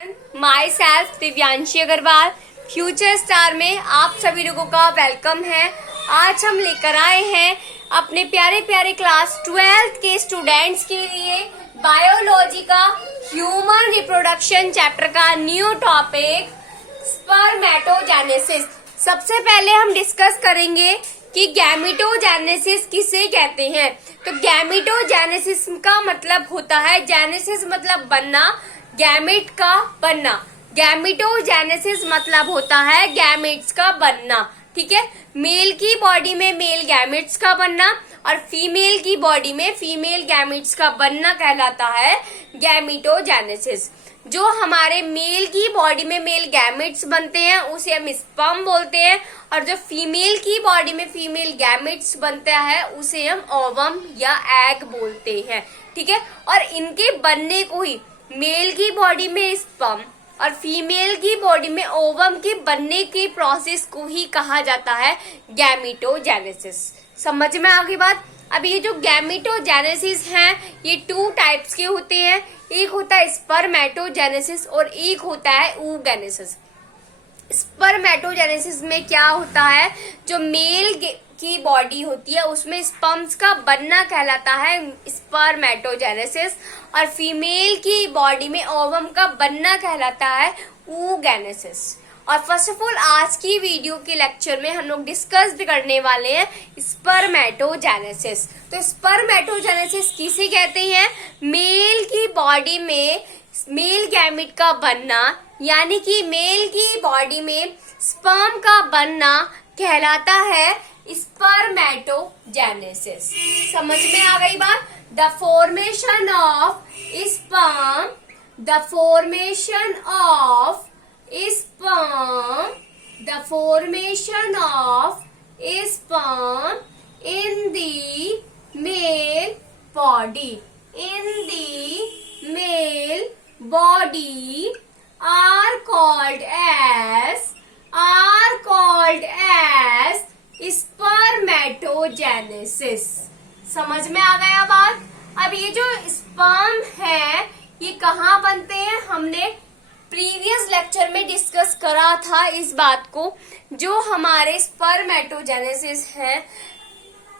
My self Divyanshi Agarwal future star में आप सभी लोगों का वेलकम है। आज हम लेकर आए हैं अपने प्यारे प्यारे क्लास 12th के स्टूडेंट्स के लिए बायोलॉजी का ह्यूमन रिप्रोडक्शन चैप्टर का न्यू टॉपिक स्पर्मेटोजेनेसिस। सबसे पहले हम डिस्कस करेंगे कि गैमेटोजेनेसिस किसे कहते हैं। तो गैमेटोजेनेसिस का मतलब होता है, जेनेसिस मतलब बनना, गैमेट का बनना। गैमेटोजेनेसिस मतलब होता है गैमेट्स का बनना। ठीक है, मेल की बॉडी में मेल गैमेट्स का बनना और फीमेल की बॉडी में फीमेल गैमेट्स का बनना कहलाता है गैमेटोजेनेसिस। जो हमारे मेल की बॉडी में मेल गैमेट्स बनते हैं उसे हम स्पर्म बोलते हैं, और जो फीमेल की बॉडी में फीमेल गैमेट्स बनता है उसे हम ओवम या एग बोलते हैं। ठीक है, और इनके बनने को ही मेल की बॉडी में स्पर्म और फीमेल की बॉडी में ओवम के बनने की प्रोसेस को ही कहा जाता है गैमेटोजेनेसिस। समझ में आ गई बात। अब ये जो गैमेटोजेनेसिस हैं ये 2 टाइप्स के होते हैं, एक होता है स्पर्मेटोजेनेसिस और एक होता है oogenesis। स्पर्मेटोजेनेसिस में क्या होता है, जो मेल की बॉडी होती है उसमें स्पर्म्स का बनना कहलाता है स्पर्मेटोजेनेसिस, और फीमेल की बॉडी में ओवम का बनना कहलाता है oogenesis। और फर्स्ट ऑफ ऑल आज की वीडियो के लेक्चर में हम लोग डिस्कस भी करने वाले हैं स्पर्मेटोजेनेसिस। तो स्पर्मेटोजेनेसिस किसे कहते हैं, मेल की बॉडी में मेल गैमेट का बनना, यानी कि मेल की बॉडी में स्पर्म का बनना कहलाता है स्पर्मेटोजेनेसिस। समझ में आ गई बात। The formation of sperm, the formation of sperm, the formation of sperm in the male body, in the male body are called as spermatogenesis। समझ में आ गया बात। अब ये जो स्पर्म है ये कहाँ बनते हैं, हमने प्रीवियस लेक्चर में डिस्कस करा था इस बात को। जो हमारे स्पर्मेटोजेनेसिस है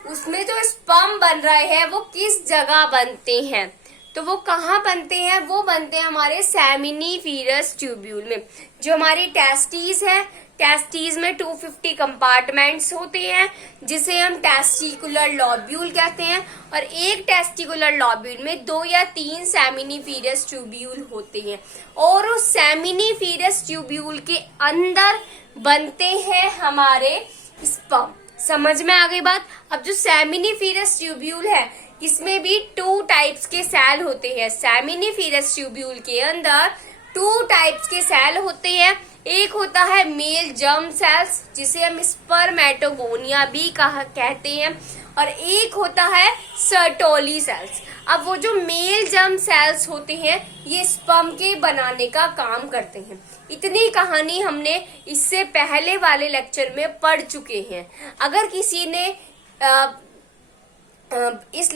उसमें जो स्पर्म बन रहे हैं वो किस जगह बनते हैं, तो वो कहाँ बनते हैं, वो बनते हैं हमारे सेमिनिफेरस ट्यूब्यूल में। जो हमारी टेस्टिस है, टेस्टिस में 250 कंपार्टमेंट्स होते हैं जिसे हम टेस्टिकुलर लॉब्यूल कहते हैं, और एक टेस्टिकुलर लॉब्यूल में 2 या 3 सेमिनिफेरस ट्यूब्यूल होते हैं, और उस सेमिनिफेरस ट्यूब्यूल के अंदर बनते हैं हमारे स्पर्म। समझ में आ गई बात। अब जो सेमिनिफेरस ट्यूब्यूल है इसमें भी 2 टाइप्स के सेल होते हैं। सेमिनिफेरस ट्यूब्यूल के अंदर 2 टाइप्स के सेल होते हैं, एक होता है मेल जर्म सेल्स जिसे हम स्पर्मेटोगोनिया भी कहते हैं, और एक होता है सर्टोली सेल्स। अब वो जो मेल जर्म सेल्स होते हैं ये स्पर्म के बनाने का काम करते हैं। इतनी कहानी हमने इससे पहले वाले लेक्चर में पढ़ चुके हैं। अगर किसी ने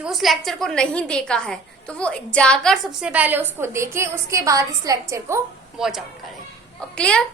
उस लेक्चर को नहीं देखा है तो वो जाकर सबसे पहले उसको देखे, उसके बाद इस लेक्चर को वॉच आउट करें। क्लियर?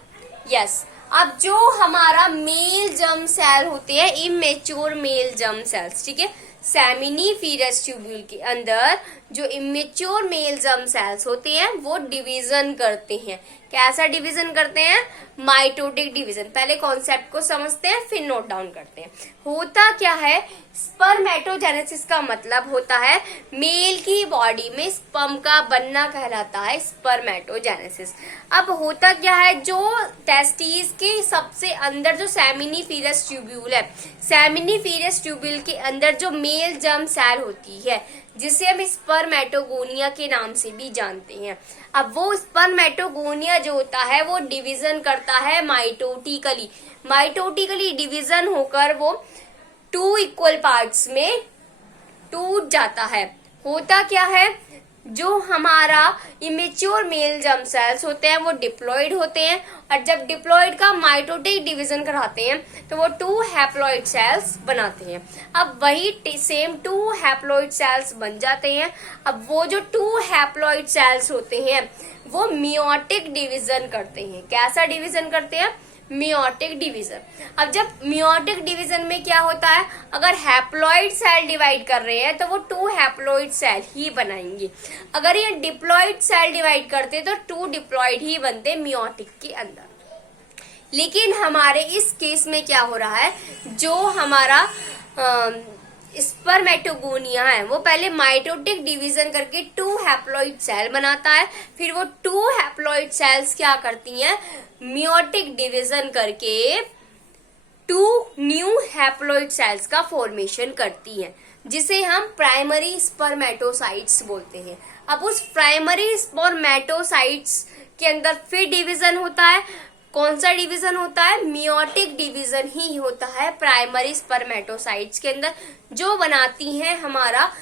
यस। अब जो हमारा मेल जर्म सेल होते हैं इमेच्योर मेल जर्म सेल्स, ठीक है, सेमिनिफेरस ट्यूब्यूल के अंदर जो इमेच्योर मेल जर्म सेल्स होते हैं वो डिवीजन करते हैं। कैसा डिवीजन करते हैं, माइटोटिक डिवीजन। पहले कॉन्सेप्ट को समझते हैं फिर नोट डाउन करते हैं। होता क्या है, स्पर्मेटोजेनेसिस का मतलब होता है मेल की बॉडी में स्पर्म का बनना कहलाता है स्पर्मेटोजेनेसिस। अब होता क्या है, जो टेस्टिस के सबसे अंदर जो सेमिनिफेरस ट्यूब्यूल है, सेमिनिफेरस ट्यूब्यूल के अंदर जो मेल जर्म सेल होती है जिसे हम स्पर्मेटोगोनिया के नाम से भी जानते हैं। अब वो स्पर्मेटोगोनिया जो होता है वो डिवीजन करता है माइटोटिकली। माइटोटिकली डिवीजन होकर वो 2 इक्वल पार्ट्स में टूट जाता है। होता क्या है, जो हमारा इमेच्योर मेल जर्म सेल्स होते हैं वो डिप्लॉइड होते हैं, और जब डिप्लॉइड का माइटोटिक डिवीजन कराते हैं तो वो 2 हैप्लॉइड सेल्स बनाते हैं। अब वही सेम 2 हैप्लॉइड सेल्स बन जाते हैं। अब वो जो 2 हैप्लॉइड सेल्स होते हैं वो मियोटिक डिवीजन करते हैं। कैसा डिवीजन करते हैं? Meiotic division. अब जब मियोटिक डिवीजन में क्या होता है, अगर हैप्लॉइड सेल डिवाइड कर रहे हैं तो वो 2 हैप्लॉइड सेल ही बनाएंगे। अगर ये डिप्लॉइड सेल डिवाइड करते तो 2 डिप्लॉइड ही बनते मियोटिक के अंदर। लेकिन हमारे इस केस में क्या हो रहा है, जो हमारा स्पर्मेटोगोनिया है वो पहले माइटोटिक डिवीजन करके 2 हैप्लॉइड सेल बनाता है, फिर वो 2 हैप्लॉइड सेल्स क्या करती हैं, मियोटिक डिवीजन करके 2 न्यू हैप्लॉइड सेल्स का फॉर्मेशन करती हैं, जिसे हम प्राइमरी स्पर्मेटोसाइट्स बोलते हैं। अब उस प्राइमरी स्पर्मेटोसाइट्स के अंदर फिर डिवीजन होता है। कौन सा डिवीजन होता है? मियोटिक डिवीजन ही होता है प्राइमरी स्पर्मेटोसाइट्स के अंदर, जो बनाती हैं हमारा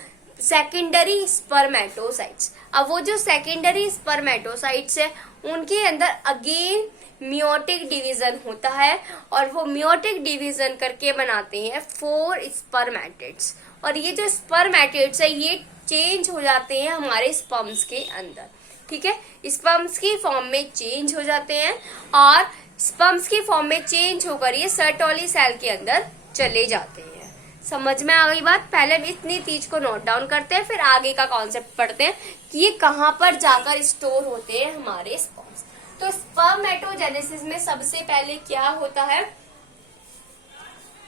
सेकेंडरी स्पर्मेटोसाइट्स। अब वो जो सेकेंडरी स्पर्मेटोसाइट्स है उनके अंदर अगेन मियोटिक डिवीजन होता है, और वो मियोटिक डिवीजन करके बनाते हैं 4 स्पर्मेटिड्स। और ये जो स्पर्मेटिड्स है ये चेंज हो जाते हैं हमारे स्पर्म्स के अंदर, ठीक है। स्पर्म्स की फॉर्म में चेंज हो जाते हैं, और स्पर्म्स की फॉर्म में चेंज होकर ये सर्टोली सेल के अंदर चले जाते हैं। समझ में आ गई बात? पहले हम इतनी चीज को नोट डाउन करते हैं, फिर आगे का कॉन्सेप्ट पढ़ते हैं कि ये कहाँ पर जाकर स्टोर होते हैं हमारे स्पर्म्स। तो स्पर्मेटोजेनेसिस में सबसे पहले क्या होता है,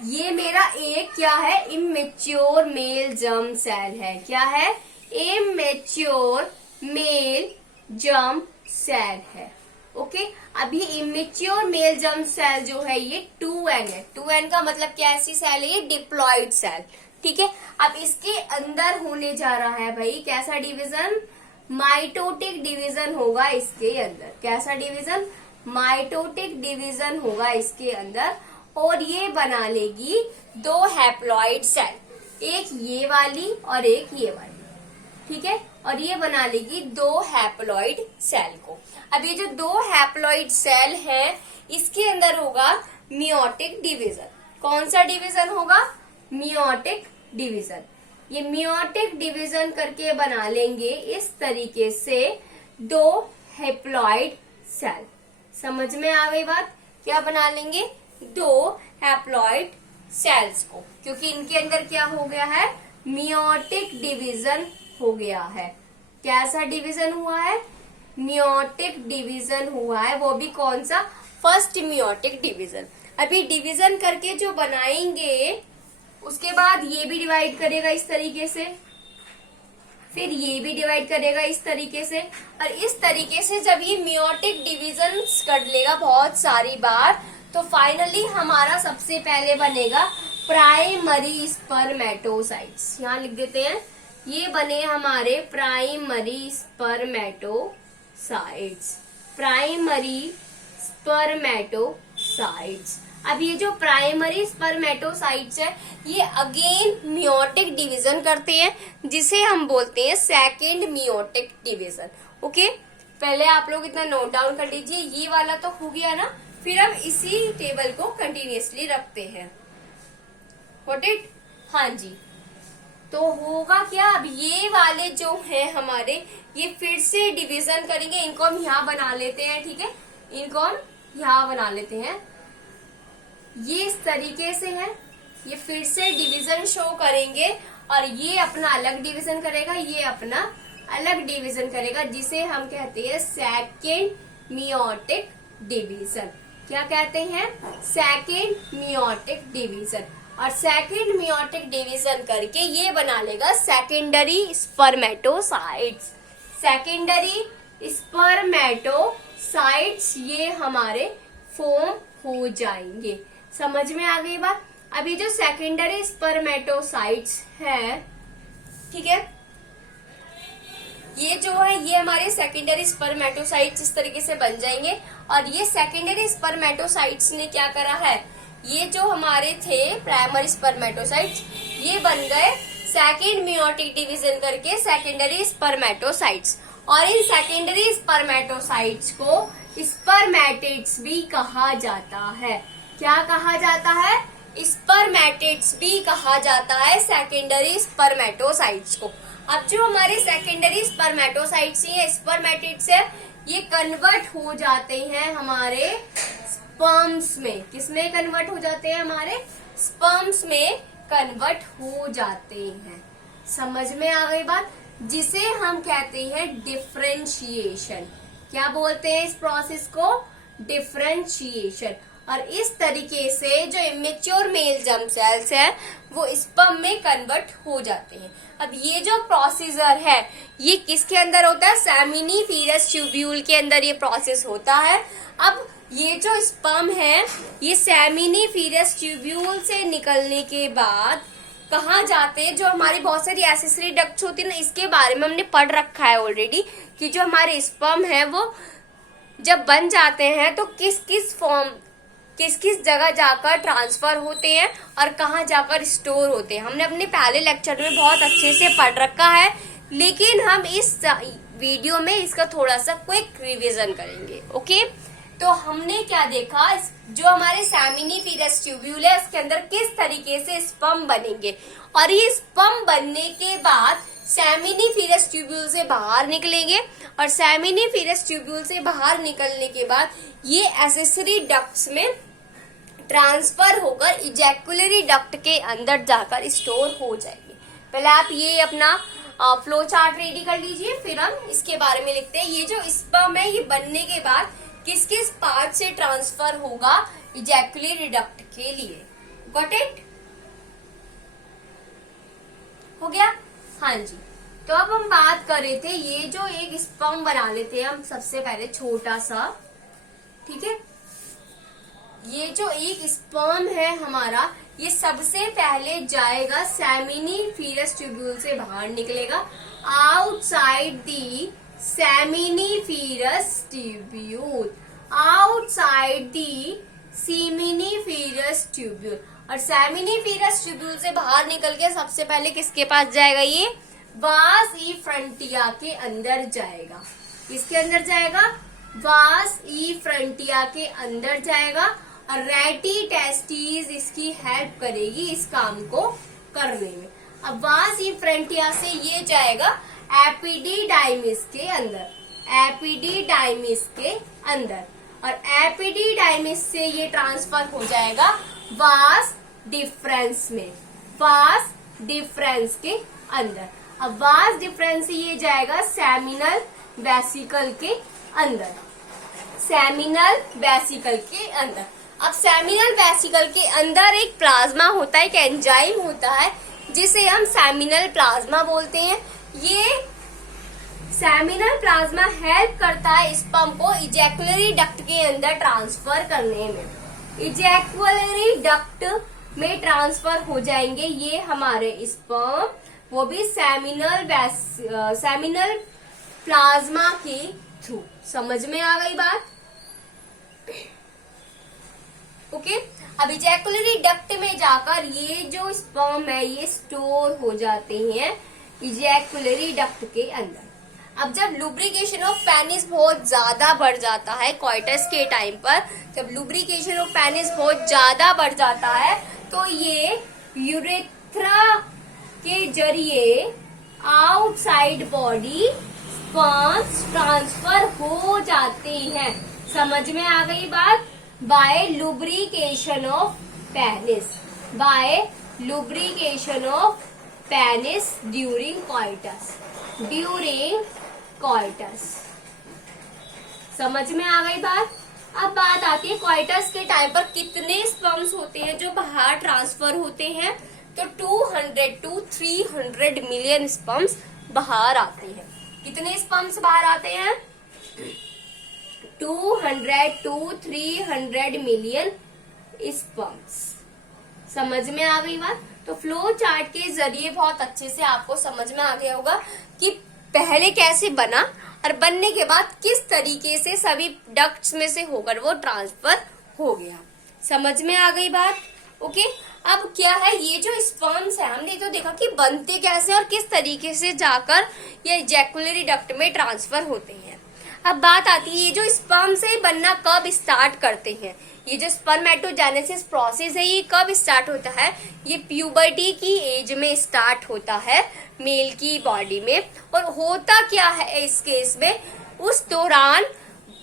ये मेरा एक क्या है, इमेच्योर मेल जर्म सेल है। क्या है? इमेच्योर मेल जर्म सेल है। ओके, अभी इमेच्योर मेल जर्म सेल जो है ये 2n है। 2n का मतलब क्या ऐसी सेल है? ये डिप्लॉइड सेल, ठीक है। अब इसके अंदर होने जा रहा है भाई कैसा डिवीजन? माइटोटिक डिवीजन होगा इसके अंदर। कैसा डिवीजन? माइटोटिक डिवीजन होगा इसके अंदर, और ये बना लेगी 2 हैप्लॉइड सेल, एक ये वाली और एक ये वाली, ठीक है। और ये बना लेगी 2 हैप्लॉइड सेल को। अब ये जो 2 हैप्लॉइड सेल है इसके अंदर होगा मियोटिक डिवीजन। कौन सा डिवीजन होगा? Meiotic division. ये मियोटिक डिवीजन करके बना लेंगे इस तरीके से 2 हैप्लॉइड सेल। समझ में आ गई बात? क्या बना लेंगे? 2 हैप्लॉइड सेल्स को, क्योंकि इनके अंदर क्या हो गया है? मियोटिक डिवीजन हो गया है। कैसा डिवीजन हुआ है? मियोटिक डिवीजन हुआ है, वो भी कौन सा? First meiotic division. अभी डिवीजन करके जो बनाएंगे उसके बाद ये भी डिवाइड करेगा इस तरीके से, फिर ये भी डिवाइड करेगा इस तरीके से, और इस तरीके से जब ये मियोटिक डिवीजन कर लेगा बहुत सारी बार, तो फाइनली हमारा सबसे पहले बनेगा प्राइमरी स्पर्मेटोसाइट्स। यहाँ लिख देते हैं, ये बने हमारे प्राइमरी स्पर्मेटोसाइट्स। Primary spermatocytes. अब ये जो प्राइमरी स्पर्मेटोसाइट्स है ये अगेन मियोटिक डिवीजन करते हैं, जिसे हम बोलते हैं सेकेंड मियोटिक डिवीजन। ओके, पहले आप लोग इतना नोट डाउन कर लीजिए। ये वाला तो हो गया ना, फिर हम इसी टेबल को कंटिन्यूअसली रखते हैं। Got it? हाँ जी, तो होगा क्या, अब ये वाले जो है हमारे ये फिर से डिवीजन करेंगे। इनको हम यहाँ बना लेते हैं, ठीक है, इनको हम यहाँ बना लेते हैं। ये इस तरीके से है, ये फिर से डिवीजन शो करेंगे, और ये अपना अलग डिवीजन करेगा, ये अपना अलग डिवीजन करेगा, जिसे हम कहते हैं सेकेंड मियोटिक डिवीजन। क्या कहते हैं? Second meiotic division. और सेकेंड मियोटिक डिवीजन करके ये बना लेगा सेकेंडरी स्पर्मेटोसाइट्स। सेकेंडरी स्पर्मेटोसाइट्स ये हमारे फॉर्म हो जाएंगे। समझ में आ गई बात? अभी जो सेकेंडरी स्पर्मेटोसाइट्स है, ठीक है, ये जो है ये हमारे सेकेंडरी स्पर्मेटोसाइट्स इस तरीके से बन जाएंगे। और ये सेकेंडरी स्पर्मेटोसाइट्स ने क्या करा है, ये जो हमारे थे प्राइमरी स्पर्मेटोसाइट्स ये बन गए सेकेंड मियोटिक डिवीजन करके सेकेंडरी स्पर्मेटोसाइट्स। और इन सेकेंडरी स्पर्मेटोसाइट्स को स्पर्मेटिड्स भी कहा जाता है। क्या कहा जाता है? स्पर्मेटिड्स भी कहा जाता है सेकेंडरी स्पर्मेटोसाइट्स को। अब जो हमारे सेकेंडरी स्पर्मेटोसाइट्स हैं, स्पर्मेटिड्स है, ये कन्वर्ट हो जाते हैं हमारे स्पर्म्स में। किसमें कन्वर्ट हो जाते हैं? हमारे स्पर्म्स में कन्वर्ट हो जाते हैं। समझ में आ गई बात? जिसे हम कहते हैं डिफरेंशिएशन। क्या बोलते हैं इस प्रोसेस को? डिफरेंशिएशन। और इस तरीके से जो इमेच्योर मेल जर्म सेल्स है वो स्पर्म में कन्वर्ट हो जाते हैं। अब ये जो प्रोसीजर है ये किसके अंदर होता है? सेमिनिफेरस ट्यूब्यूल के अंदर ये प्रोसेस होता है। अब ये जो स्पर्म है ये सेमिनिफेरस ट्यूब्यूल से निकलने के बाद कहाँ जाते हैं? जो हमारी बहुत सारी एक्सेसरी डक्ट्स होती है ना, इसके बारे में हमने पढ़ रखा है ऑलरेडी कि जो हमारे स्पर्म है वो जब बन जाते हैं तो किस किस जगह जाकर ट्रांसफर होते हैं और कहाँ जाकर स्टोर होते हैं। हमने अपने पहले लेक्चर में बहुत अच्छे से पढ़ रखा है, लेकिन हम इस वीडियो में इसका थोड़ा सा क्विक रिवीजन करेंगे। ओके, तो हमने क्या देखा? जो हमारे सेमिनिफेरस ट्यूब्यूल है उसके अंदर किस तरीके से स्पर्म बनेंगे, और ये स्पर्म बनने के बाद सेमिनिफेरस ट्यूब्यूल से बाहर निकलेंगे, और सेमिनिफेरस ट्यूब्यूल से बाहर निकलने के बाद ये एक्सेसरी डक्ट्स में ट्रांसफर होकर इजैकुलरी डक्ट के अंदर जाकर स्टोर हो जाएंगे। पहले आप ये अपना फ्लो चार्ट रेडी कर लीजिए, फिर हम इसके बारे में लिखते हैं। ये जो स्पर्म है ये बनने के बाद किस किस पार्ट से ट्रांसफर होगा इजैकुलरी डक्ट के लिए। Got it? हो गया? हाँ जी। तो अब हम बात कर रहे थे, ये जो एक स्पर्म बना लेते हैं हम सबसे पहले छोटा सा, ठीक है? ये जो एक स्पर्म है हमारा ये सबसे पहले जाएगा सेमिनिफेरस ट्यूब्यूल से बाहर निकलेगा outside the seminiferous tubule, outside the seminiferous tubule. और सेमिनिफेरस ट्यूब्यूल से बाहर निकल के सबसे पहले किसके पास जाएगा? ये वास इफ्रंटिया के अंदर जाएगा। किसके अंदर जाएगा? वास इफ्रंटिया के अंदर जाएगा। और रेटी टेस्टिस इसकी हेल्प करेगी इस काम को करने में। अब वास इफ्रंटिया से ये जाएगा एपिडिडाइमिस के अंदर, एपिडिडाइमिस के अंदर, और एपिडिडाइमिस से ये ट्रांसफर हो जाएगा वास डिफरेंस में, वास डिफरेंस के अंदर। अब वास डिफरेंस से ये जाएगा सेमिनल वेसिकल के अंदर, सेमिनल वेसिकल के अंदर। अब सेमिनल वेसिकल के अंदर एक प्लाज्मा होता है, एक एंजाइम होता है जिसे हम सेमिनल प्लाज्मा बोलते हैं। ये सेमिनल प्लाज्मा हेल्प करता है स्पर्म को इजैकुलरी डक्ट के अंदर ट्रांसफर करने में। इजैकुलरी डक्ट में ट्रांसफर हो जाएंगे ये हमारे स्पर्म, वो भी सेमिनल प्लाज्मा के थ्रू। समझ में आ गई बात? ओके, अब इजैकुलरी डक्ट में जाकर ये जो स्पर्म है ये स्टोर हो जाते हैं इजैकुलरी डक्ट के अंदर। अब जब लुब्रिकेशन ऑफ पेनिस बहुत ज्यादा बढ़ जाता है कोइटस के टाइम पर, जब लुब्रिकेशन ऑफ पेनिस बहुत ज्यादा बढ़ जाता है तो ये यूरेथ्रा के जरिए आउटसाइड बॉडी स्पर्म्स ट्रांसफर हो जाते हैं। समझ में आ गई बात? By lubrication of penis, by lubrication of penis during coitus, during coitus. समझ में आ गई बात? अब बात आती है कोइटस के टाइम पर कितने स्पर्म्स होते हैं जो बाहर ट्रांसफर होते हैं? तो 200 to 300 मिलियन स्पर्म्स बाहर आते हैं। कितने स्पर्म्स बाहर आते हैं? 200 to 300 मिलियन स्पर्म्स। समझ में आ गई बात? तो फ्लो चार्ट के जरिए बहुत अच्छे से आपको समझ में आ गया होगा कि पहले कैसे बना और बनने के बाद किस तरीके से सभी डक्ट्स में से होकर वो ट्रांसफर हो गया। समझ में आ गई बात? ओके, अब क्या है ये जो स्पर्म्स है हमने तो देखा कि बनते कैसे और किस तरीके से जाकर ये इजैकुलरी डक्ट में ट्रांसफर होते हैं। अब बात आती है ये जो स्पर्म से बनना कब स्टार्ट करते हैं? ये जो स्पर्मेटोजेनेसिस प्रोसेस है ये कब स्टार्ट होता है? ये प्यूबर्टी की एज में स्टार्ट होता है मेल की बॉडी में। और होता क्या है इस केस में? उस दौरान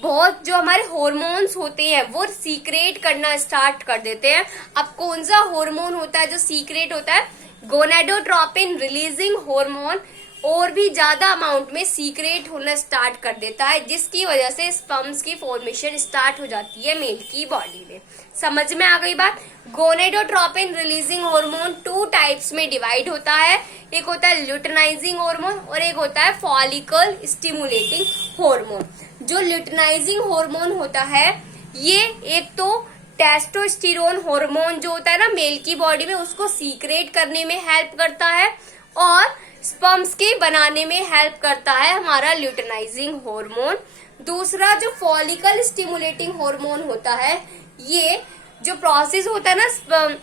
बहुत जो हमारे हॉर्मोन्स होते हैं वो सीक्रेट करना स्टार्ट कर देते हैं। अब कौन सा हार्मोन होता है जो सीक्रेट होता है? गोनेडोट्रोपिन रिलीजिंग हार्मोन और भी ज्यादा अमाउंट में सीक्रेट होना स्टार्ट कर देता है, जिसकी वजह से स्पर्म्स की फॉर्मेशन स्टार्ट हो जाती है मेल की बॉडी में। समझ में आ गई बात? गोनेडोट्रोपिन रिलीजिंग हार्मोन 2 टाइप्स में डिवाइड होता है। एक होता है ल्यूटेनाइजिंग हार्मोन और एक होता है फॉलिकल स्टिमुलेटिंग हार्मोन। जो ल्यूटेनाइजिंग हार्मोन होता है ये एक तो टेस्टोस्टेरोन हार्मोन जो होता है ना मेल की बॉडी में, उसको सीक्रेट करने में हेल्प करता है और स्पर्म्स के बनाने में हेल्प करता है हमारा ल्यूटेनाइजिंग हार्मोन। दूसरा जो फॉलिकल स्टिमुलेटिंग हार्मोन होता है, ये जो प्रोसेस होता है ना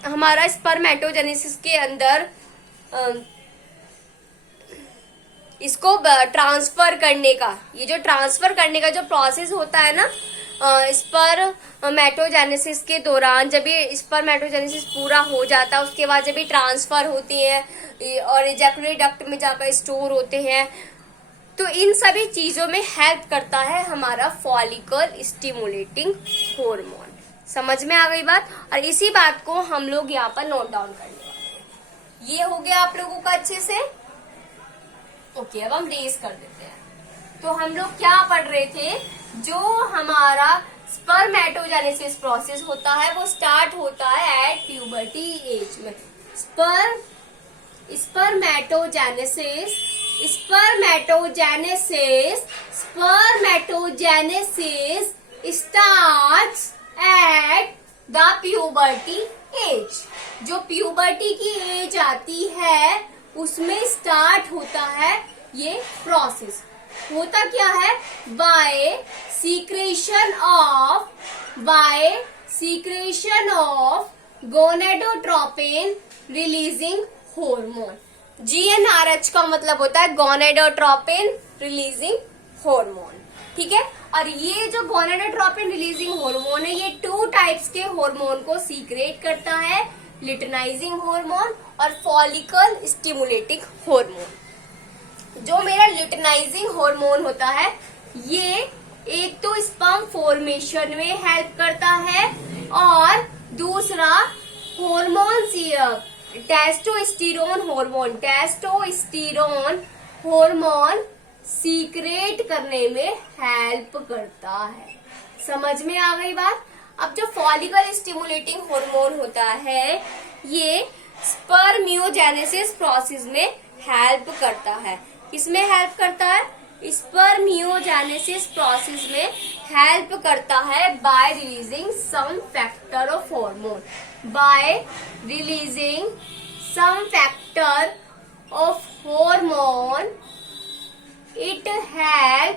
हमारा स्पर्मेटोजेनेसिस के अंदर इसको ट्रांसफर करने का, ये जो ट्रांसफर करने का जो प्रोसेस होता है ना स्पर्मेटोजेनेसिस के दौरान, जब ये स्पर्मेटोजेनेसिस पूरा हो जाता है उसके बाद जब ये ट्रांसफर होती है और इजैकुलेट डक्ट में जाकर स्टोर होते हैं, तो इन सभी चीजों में हेल्प करता है हमारा फॉलिकल स्टिमुलेटिंग हार्मोन। समझ में आ गई बात? और इसी बात को हम लोग यहाँ पर नोट डाउन करने वाले हैं। ये हो गया आप लोगों का अच्छे से? ओके, अब हम रेस कर देते हैं। तो हम लोग क्या पढ़ रहे थे? जो हमारा स्पर्मेटोजेनेसिस प्रोसेस होता है वो स्टार्ट होता है एट प्यूबर्टी एज में। Spermatogenesis starts at the puberty as. जो प्यूबर्टी की एज आती है उसमें स्टार्ट होता है ये प्रोसेस। होता क्या है? By secretion of gonadotropin releasing hormone. GnRH का मतलब होता है गोनेडोट्रोपिन रिलीजिंग हार्मोन। ठीक है, और ये जो गोनेडोट्रोपिन रिलीजिंग हार्मोन है ये 2 टाइप्स के हार्मोन को सीक्रेट करता है, ल्यूटेनाइजिंग हार्मोन और फॉलिकल स्टिमुलेटिंग हार्मोन। जो मेरा ल्यूटेनाइजिंग हार्मोन होता है ये एक तो स्पर्म फॉर्मेशन में हेल्प करता है और दूसरा टेस्टोस्टेरोन हार्मोन सीक्रेट करने में हेल्प करता है। समझ में आ गई बात? अब जो फॉलिकल स्टिमुलेटिंग हार्मोन होता है ये स्पर्मियोजेनेसिस प्रोसेस में हेल्प करता है। किसमें हेल्प करता है? स्पर्मियोजेनेसिस प्रोसेस में हेल्प करता है by releasing some factor of hormone. By releasing some factor of hormone it help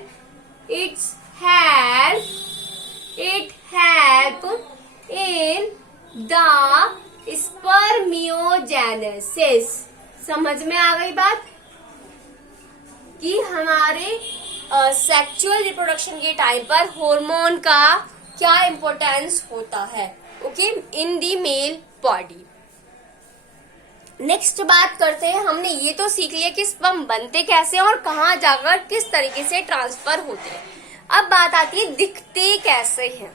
in the spermiogenesis। समझ में आ गई बात? कि हमारे सेक्सुअल रिप्रोडक्शन के टाइम पर हार्मोन का क्या इम्पोर्टेंस होता है, ओके, इन दी मेल बॉडी। नेक्स्ट बात करते हैं। हमने ये तो सीख लिया कि स्पर्म बनते कैसे और कहाँ जाकर किस तरीके से ट्रांसफर होते हैं। अब बात आती है दिखते कैसे हैं।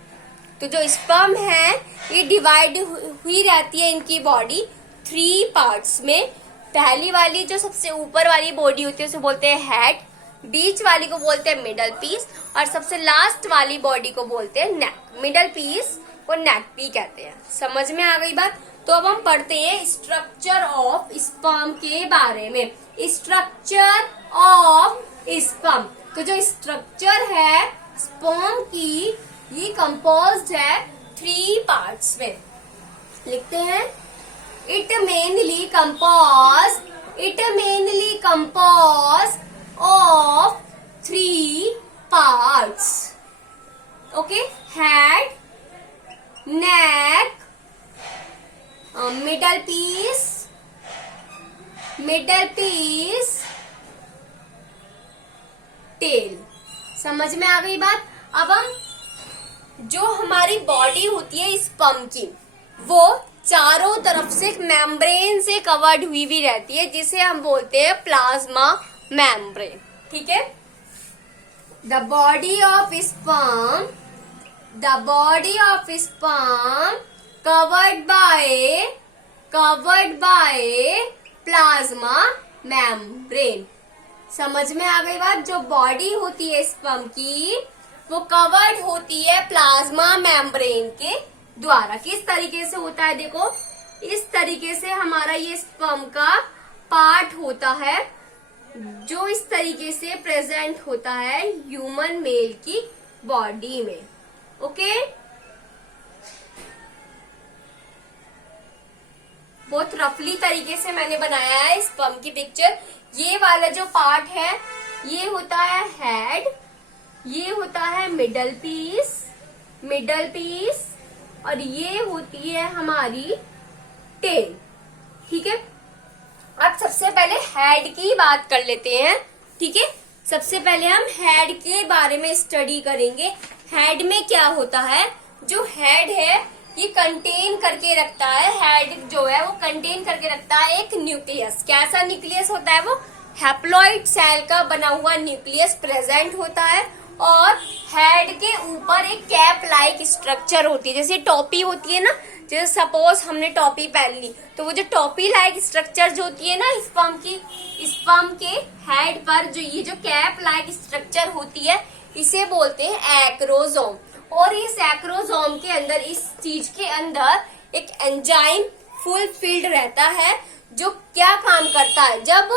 तो जो स्पर्म है ये डिवाइड हुई रहती है इनकी बॉडी 3 पार्ट्स में। पहली वाली जो सबसे ऊपर वाली बॉडी होती है उसे बोलते हैं हेड, बीच वाली को बोलते हैं मिडल पीस और सबसे लास्ट वाली बॉडी को बोलते हैं नेक। मिडल पीस को नेक भी कहते हैं। समझ में आ गई बात? तो अब हम पढ़ते हैं स्ट्रक्चर ऑफ स्पर्म के बारे में। स्ट्रक्चर ऑफ स्पर्म, तो जो स्ट्रक्चर है स्पर्म की ये कंपोज्ड है 3 पार्ट्स में। लिखते हैं it mainly compose of 3 parts, okay, head, neck, middle piece, tail. समझ में आ गई बात? अब हम जो हमारी बॉडी होती है स्पर्म की वो चारों तरफ से मेम्ब्रेन से कवर्ड हुई भी रहती है जिसे हम बोलते हैं प्लाज्मा मेम्ब्रेन। ठीक है, the body of sperm covered by plasma membrane। समझ में आ गई बात? जो बॉडी होती है स्पर्म की वो कवर्ड होती है प्लाज्मा मेम्ब्रेन के द्वारा। किस तरीके से होता है? देखो, इस तरीके से हमारा ये स्पर्म का पार्ट होता है जो इस तरीके से प्रेजेंट होता है ह्यूमन मेल की बॉडी में। ओके, बहुत रफली तरीके से मैंने बनाया है स्पर्म की पिक्चर। ये वाला जो पार्ट है ये होता है हेड, ये होता है मिडल पीस और ये होती है हमारी टेल। ठीक है, अब सबसे पहले हेड की बात कर लेते हैं। ठीक है, सबसे पहले हम हेड के बारे में स्टडी करेंगे। हेड में क्या होता है? जो हेड है ये कंटेन करके रखता है, हेड जो है वो कंटेन करके रखता है एक न्यूक्लियस। कैसा न्यूक्लियस होता है? वो हैप्लॉइड सेल का बना हुआ न्यूक्लियस प्रेजेंट होता है और हेड के ऊपर एक कैप लाइक स्ट्रक्चर होती है, जैसे टोपी होती है ना। जैसे सपोज हमने टोपी पहन ली तो वो जो टोपी लाइक स्ट्रक्चर जो होती है ना स्पर्म के हेड पर जो ये कैप लाइक स्ट्रक्चर होती है इसे बोलते हैं एक्रोसोम। और इस एक्रोसोम के अंदर, इस चीज के अंदर एक एंजाइम फुलफिल्ड रहता है जो क्या काम करता है? जब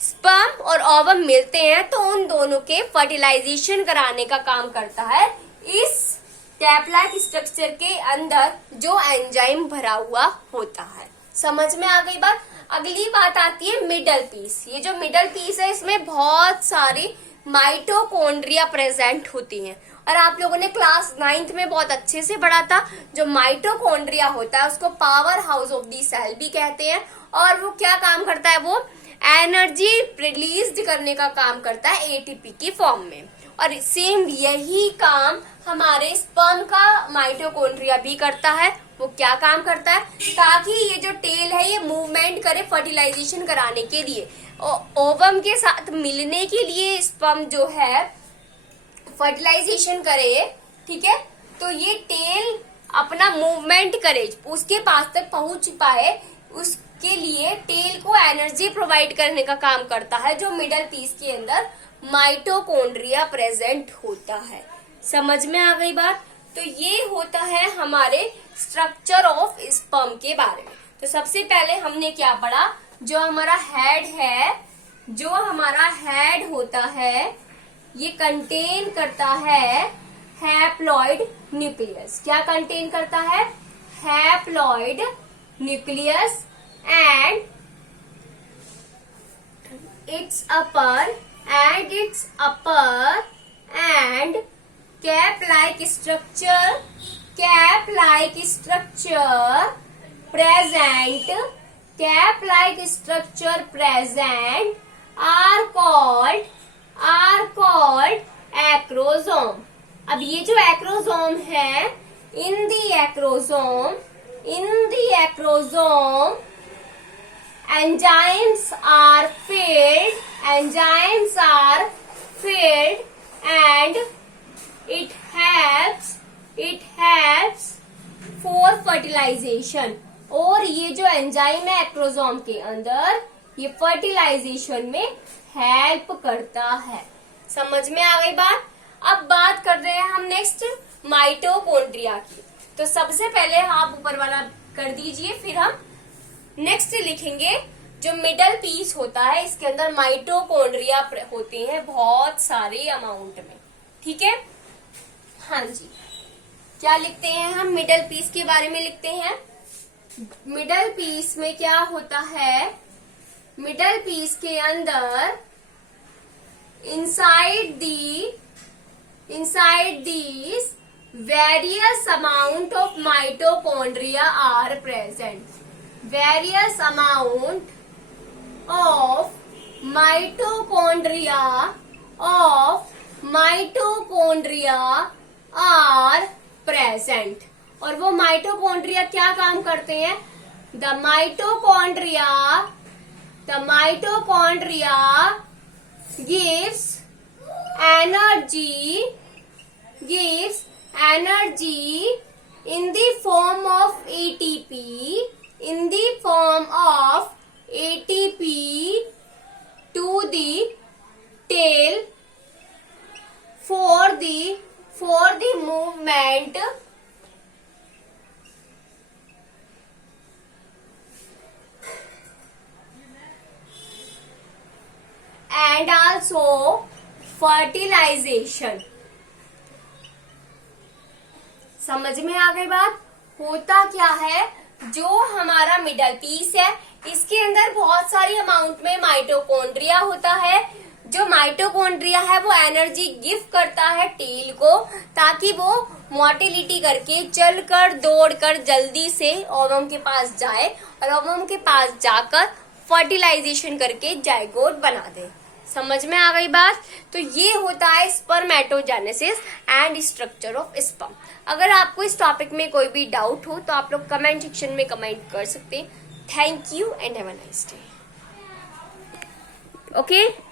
स्पर्म और ओवम मिलते हैं तो उन दोनों के फर्टिलाइजेशन कराने का काम करता है इस कैप-लाइक स्ट्रक्चर के अंदर जो एंजाइम भरा हुआ होता है। समझ में आ गई बात? अगली बात आती है मिडल पीस। ये जो मिडल पीस है इसमें बहुत सारी माइटोकॉन्ड्रिया प्रेजेंट होती हैं और आप लोगों ने क्लास 9th में बहुत अच्छे से पढ़ा था। जो माइटोकॉन्ड्रिया होता है उसको power house of the cell भी कहते हैं और वो क्या काम करता है? वो एनर्जी रिलीज करने का काम करता है एटीपी की फॉर्म में। और सेम यही काम हमारे स्पर्म का माइटोकॉन्ड्रिया भी करता है। वो क्या काम करता है? ताकि ये जो टेल है ये मूवमेंट करे फर्टिलाइजेशन कराने के लिए, ओवम के साथ मिलने के लिए स्पर्म जो है फर्टिलाइजेशन करे। ठीक है, तो ये टेल अपना मूवमेंट करे, उसके पास तक पहुंच पाए, उसके लिए टेल को एनर्जी प्रोवाइड करने का काम करता है जो मिडल पीस के अंदर माइटोकॉन्ड्रिया प्रेजेंट होता है। समझ में आ गई बात? तो ये होता है हमारे स्ट्रक्चर ऑफ स्पर्म के बारे में। तो सबसे पहले हमने क्या पढ़ा? जो हमारा हेड है, जो हमारा हेड होता है ये कंटेन करता है हैप्लॉइड न्यूक्लियस। क्या कंटेन करता है? Haploid nucleus and its upper and cap-like structure present are called acrosome। अब ये जो एक्रोसोम है, in the acrosome enzymes are filled and it helps for fertilization। और ये जो एंजाइम है एक्रोसोम के अंदर ये फर्टिलाइजेशन में हेल्प करता है। समझ में आ गई बात? अब बात कर रहे हैं हम नेक्स्ट माइटोकॉन्ड्रिया की। तो सबसे पहले आप ऊपर वाला कर दीजिए, फिर हम नेक्स्ट लिखेंगे। जो मिडल पीस होता है इसके अंदर माइटोकॉन्ड्रिया होते हैं बहुत सारे अमाउंट में। ठीक है, हाँ जी। क्या लिखते हैं हम? मिडल पीस के बारे में लिखते हैं। मिडल पीस में क्या होता है? मिडल पीस के अंदर inside these various amount of mitochondria are present। various amount of mitochondria are present। और वो माइटोकॉन्ड्रिया क्या काम करते हैं? The mitochondria gives energy gives energy in the form of ATP, in the form of ATP to the tail for the movement and also fertilization. समझ में आ गई बात? होता क्या है, जो हमारा मिडल पीस है इसके अंदर बहुत सारी अमाउंट में माइटोकॉन्ड्रिया होता है. जो माइटोकॉन्ड्रिया है वो एनर्जी गिव करता है टेल को, ताकि वो मोटिलिटी करके चलकर दौड़कर जल्दी से ओवम के पास जाए और ओवम के पास जाकर फर्टिलाइजेशन करके जाइगोट बना दे. समझ में आ गई बात? तो ये होता है spermatogenesis and structure of sperm. अगर आपको इस टॉपिक में कोई भी डाउट हो तो आप लोग कमेंट सेक्शन में कमेंट कर सकते हैं. Thank you and have a nice day. Okay.